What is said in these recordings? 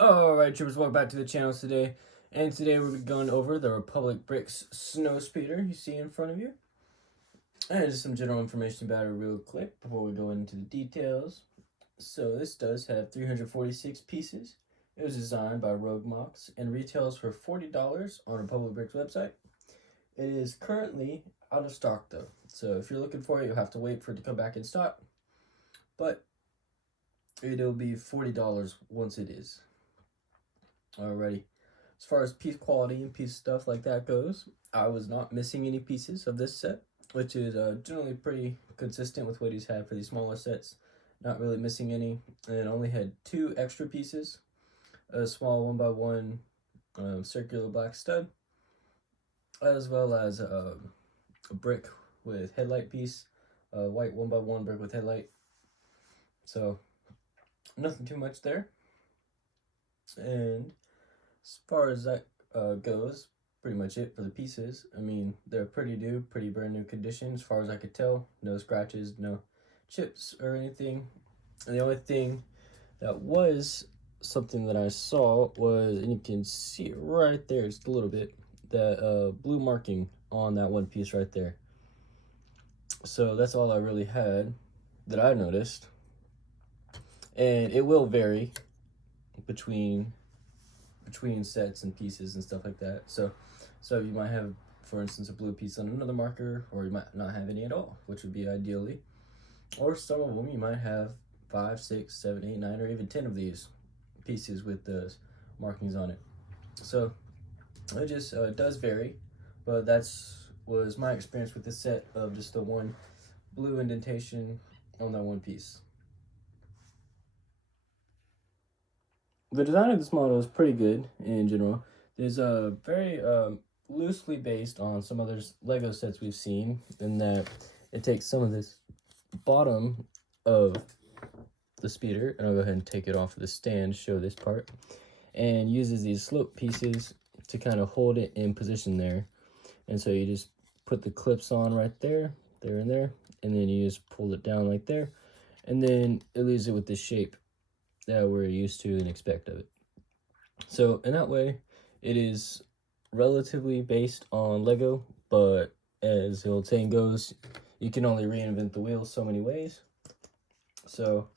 Alright, troopers, welcome back to the channel today. And today we'll be going over the Republic Bricks snowspeeder you see in front of you. And just some general information about it real quick before we go into the details. So this does have 346 pieces. It was designed by Rogue Mox and retails for $40 on Republic Bricks website. It is currently out of stock though. So if you're looking for it, you'll have to wait for it to come back in stock. But it'll be $40 once it is. Alrighty, as far as piece quality and piece stuff like that goes, I was not missing any pieces of this set, which is generally pretty consistent with what he's had for these smaller sets. Not really missing any, and only had 2 extra pieces: a small 1x1 circular black stud, as well as a brick with headlight piece, a white 1x1 brick with headlight. So nothing too much there. And as far as that goes, pretty much it for the pieces. I mean, they're pretty brand new condition as far as I could tell. No scratches, no chips or anything. And the only thing that was something that I saw was, and you can see it right there just a little bit, that blue marking on that one piece right there. So that's all I really had that I noticed. And it will vary between sets and pieces and stuff like that. So you might have, for instance, a blue piece on another marker, or you might not have any at all, which would be ideally. Or some of them you might have 5, 6, 7, 8, 9, or even 10 of these pieces with the markings on it. So it just does vary, but was my experience with the set of just the one blue indentation on that one piece. The design of this model is pretty good in general. There's a very loosely based on some other Lego sets we've seen, in that it takes some of this bottom of the speeder, and I'll go ahead and take it off of the stand to show this part, and uses these slope pieces to kind of hold it in position there. And so you just put the clips on right there, and there, and then you just pull it down like there, and then it leaves it with this shape that we're used to and expect of it. So in that way, it is relatively based on Lego, but as the old saying goes, you can only reinvent the wheel so many ways. So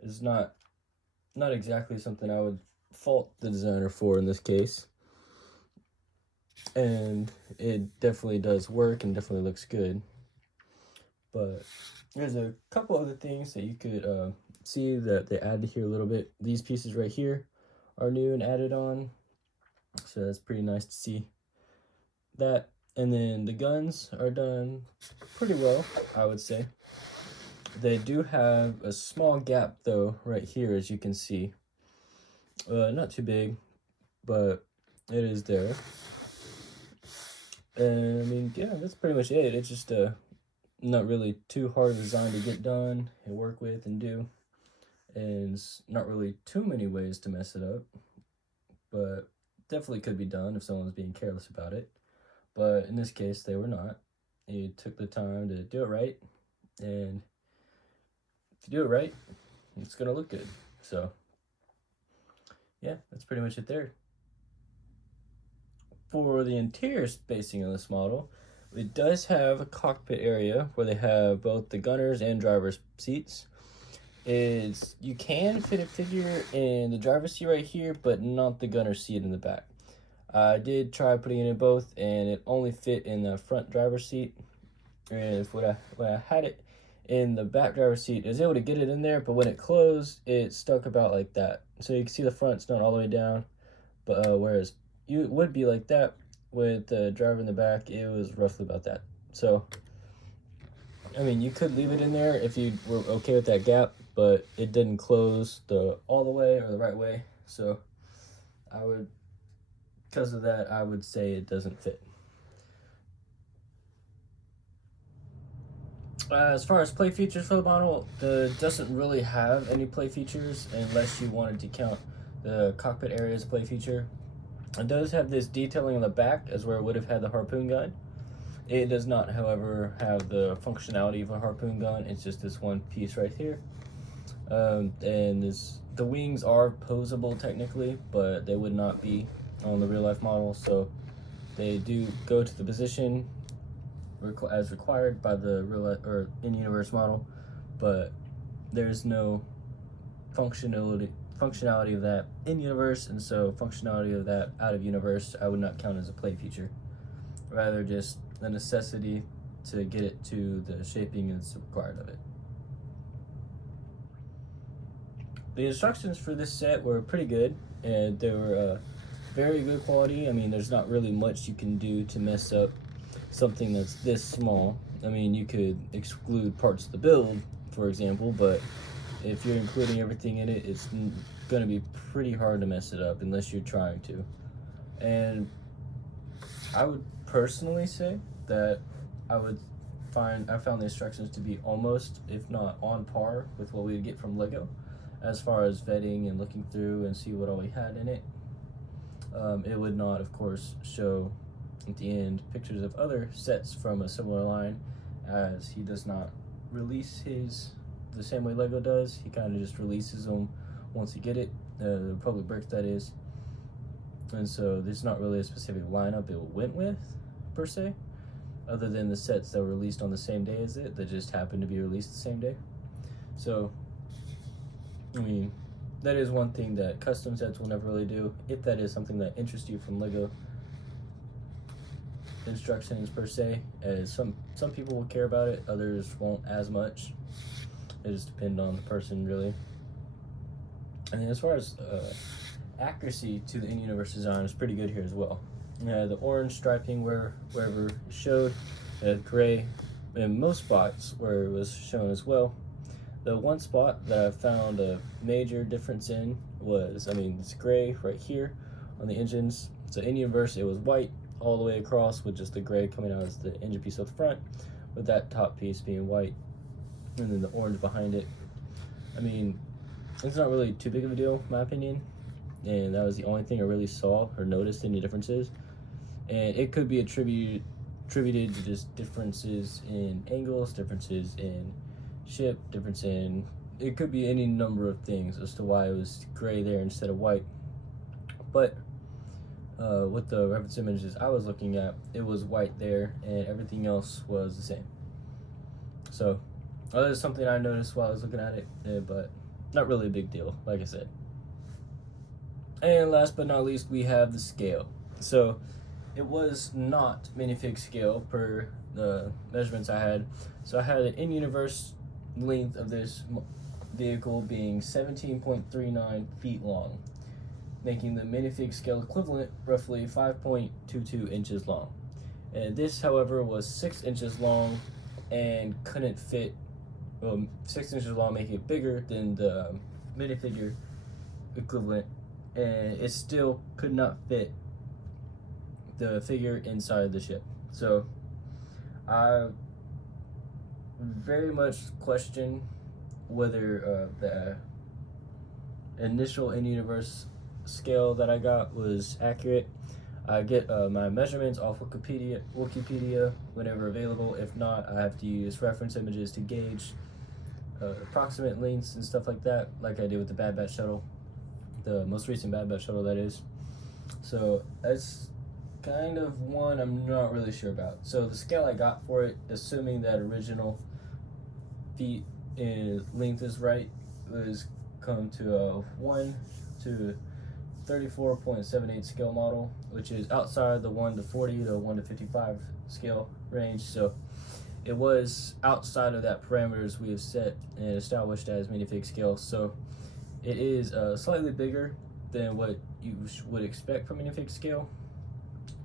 it's not exactly something I would fault the designer for in this case. And it definitely does work and definitely looks good. But there's a couple other things that you could see that they added here a little bit. These pieces right here are new and added on, so that's pretty nice to see that. And then the guns are done pretty well, I would say. They do have a small gap though right here, as you can see. Not too big, but it is there. And I mean, yeah, that's pretty much it. It's just not really too hard designed to get done and work with and do. And it's not really too many ways to mess it up, but definitely could be done if someone's being careless about it. But in this case, they were not. You took the time to do it right, and if you do it right, it's gonna look good. So yeah, that's pretty much it there. For the interior spacing of this model, it does have a cockpit area where they have both the gunner's and driver's seats. You can fit a figure in the driver's seat right here, but not the gunner's seat in the back. I did try putting it in both, and it only fit in the front driver's seat. And when I had it in the back driver's seat, I was able to get it in there, but when it closed, it stuck about like that. So you can see the front's not all the way down, but whereas it would be like that with the driver in the back, it was roughly about that. So I mean, you could leave it in there if you were okay with that gap, but it didn't close all the way or the right way. So because of that, I would say it doesn't fit. As far as play features for the model, it doesn't really have any play features unless you wanted to count the cockpit area as a play feature. It does have this detailing on the back as where it would have had the harpoon gun. It does not, however, have the functionality of a harpoon gun. It's just this one piece right here. And this the wings are posable technically, but they would not be on the real life model. So they do go to the position as required by the real life or in-universe model, but there's no functionality of that in universe, and so functionality of that out of universe I would not count as a play feature, rather just a necessity to get it to the shaping that's required of it. The instructions for this set were pretty good, and they were very good quality. I mean, there's not really much you can do to mess up something that's this small. I mean, you could exclude parts of the build, for example, but if you're including everything in it, it's going to be pretty hard to mess it up unless you're trying to. And I would personally say that I found the instructions to be almost, if not on par, with what we would get from Lego, as far as vetting and looking through and see what all we had in it. It would not, of course, show at the end pictures of other sets from a similar line, as he does not release his the same way Lego does. He kind of just releases them once you get it, the Public Bricks that is. And so there's not really a specific lineup it went with, per se, other than the sets that were released on the same day as it, that just happened to be released the same day. So, I mean, that is one thing that custom sets will never really do, if that is something that interests you from Lego instructions per se, as some people will care about it, others won't as much. It just depends on the person, really. And as far as accuracy to the in-universe design is pretty good here as well. The orange striping wherever it showed, gray in most spots where it was shown as well. The one spot that I found a major difference in was, I mean, it's gray right here on the engines. So in universe, it was white all the way across with just the gray coming out as the engine piece up the front, with that top piece being white, and then the orange behind it. I mean, it's not really too big of a deal, in my opinion, and that was the only thing I really saw or noticed any differences. And it could be attributed to just differences in angles, differences in ship, it could be any number of things as to why it was gray there instead of white. But with the reference images I was looking at, it was white there and everything else was the same. So that is something I noticed while I was looking at it, but not really a big deal, like I said. And last but not least, we have the scale. So it was not minifig scale per the measurements I had. So I had an in-universe length of this vehicle being 17.39 feet long, making the minifig scale equivalent roughly 5.22 inches long. And this, however, was 6 inches long and couldn't fit, 6 inches long, making it bigger than the minifigure equivalent, and it still could not fit the figure inside the ship. So I very much question whether the initial in-universe scale that I got was accurate. I get my measurements off Wikipedia whenever available. If not, I have to use reference images to gauge approximate lengths and stuff like that, like I did with the Bad Batch shuttle, the most recent Bad Batch shuttle, that is. So that's kind of one I'm not really sure about. So the scale I got for it, assuming that original feet in length is right, was come to a 1 to 34.78 scale model, which is outside the 1 to 40 to 1 to 55 scale range. So it was outside of that parameters we have set and established as minifig scale. So it is slightly bigger than what you would expect from minifig scale,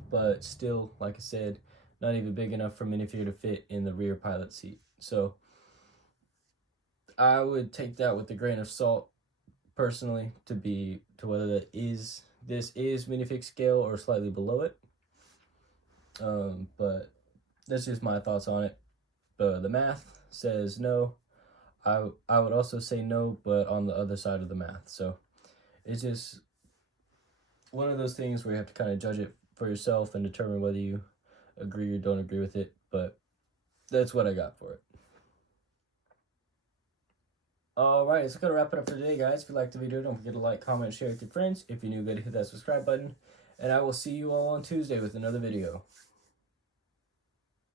but still, like I said, not even big enough for minifigure to fit in the rear pilot seat. So I would take that with a grain of salt, personally, to whether this is minifig scale or slightly below it. But that's just my thoughts on it. The math says no. I would also say no, but on the other side of the math. So it's just one of those things where you have to kind of judge it for yourself and determine whether you agree or don't agree with it. But that's what I got for it. Alright, so gonna wrap it up for today, guys. If you liked the video, don't forget to like, comment, share with your friends. If you're new, go to hit that subscribe button. And I will see you all on Tuesday with another video.